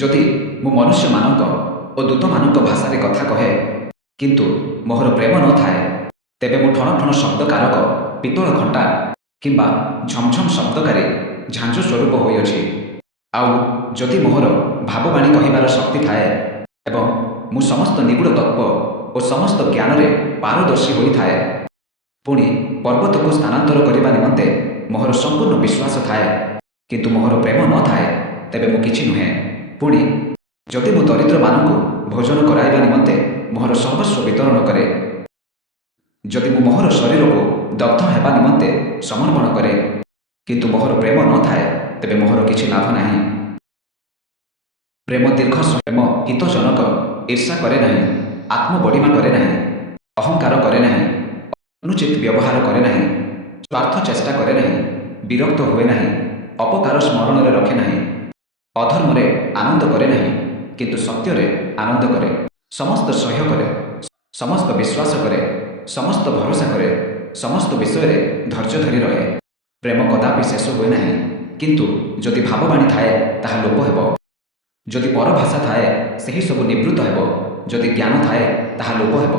ଯଦି ମୁଁ ମନୁଷ୍ୟମାନଙ୍କ ଓ ଦୂତମାନଙ୍କ ଭାଷାରେ କଥା କହେ କିନ୍ତୁ ମୋହର ପ୍ରେମ ନଥାଏ, ତେବେ ମୁଁ ଠଣ ଠଣ ଶବ୍ଦକାରକ ପିତ୍ତଳ ଘଣ୍ଟା କିମ୍ବା ଝମଝମ ଶବ୍ଦକାରୀ ଝାଞ୍ଜ ସ୍ୱରୂପ ହୋଇଅଛି। ଆଉ ଯଦି ମୋହର ଭାବବାଣୀ କହିବାର ଶକ୍ତି ଥାଏ ଏବଂ ମୁଁ ସମସ୍ତ ନିଗୁଢ଼ ତତ୍ତ୍ୱ ଓ ସମସ୍ତ ଜ୍ଞାନରେ ପାରଦର୍ଶୀ ହୋଇଥାଏ, ପୁଣି ପର୍ବତକୁ ସ୍ଥାନାନ୍ତର କରିବା ନିମନ୍ତେ ମୋହର ସମ୍ପୂର୍ଣ୍ଣ ବିଶ୍ୱାସ ଥାଏ କିନ୍ତୁ ମୋହର ପ୍ରେମ ନଥାଏ, ତେବେ ମୁଁ କିଛି ନୁହେଁ। ପୁଣି ଯଦି ମୁଁ ଦରିଦ୍ରମାନଙ୍କୁ ଭୋଜନ କରାଇବା ନିମନ୍ତେ ମୋହର ସର୍ବସ୍ୱ ବିତରଣ କରେ, ଯଦି ମୁଁ ମୋହର ଶରୀରକୁ ଦଗ୍ଧ ହେବା ନିମନ୍ତେ ସମର୍ପଣ କରେ କିନ୍ତୁ ମୋହର ପ୍ରେମ ନଥାଏ, ତେବେ ମୋହର କିଛି ଲାଭ ନାହିଁ। ପ୍ରେମ ଦୀର୍ଘ ପ୍ରେମ ହିତଜନକ, ଈର୍ଷା କରେ ନାହିଁ, ଆତ୍ମବଡ଼ିମା କରେ ନାହିଁ, ଅହଙ୍କାର କରେ ନାହିଁ, ଅନୁଚିତ ବ୍ୟବହାର କରେ ନାହିଁ, ସ୍ୱାର୍ଥ ଚେଷ୍ଟା କରେ ନାହିଁ, ବିରକ୍ତ ହୁଏ ନାହିଁ, ଅପକାର ସ୍ମରଣରେ ରଖେ ନାହିଁ, ଅଧର୍ମରେ ଆନନ୍ଦ କରେ ନାହିଁ କିନ୍ତୁ ସତ୍ୟରେ ଆନନ୍ଦ କରେ, ସମସ୍ତ ସହ୍ୟ କରେ, ସମସ୍ତ ବିଶ୍ୱାସ କରେ, ସମସ୍ତ ଭରସା କରେ, ସମସ୍ତ ବିଷୟରେ ଧୈର୍ଯ୍ୟ ଧରି ରହେ। ପ୍ରେମ କଦାପି ଶେଷ ହୁଏ ନାହିଁ। କିନ୍ତୁ ଯଦି ଭାବବାଣୀ ଥାଏ ତାହା ଲୋପ ହେବ, ଯଦି ପରଭାଷା ଥାଏ ସେହି ସବୁ ନିବୃତ୍ତ ହେବ, ଯଦି ଜ୍ଞାନ ଥାଏ ତାହା ଲୋପ ହେବ।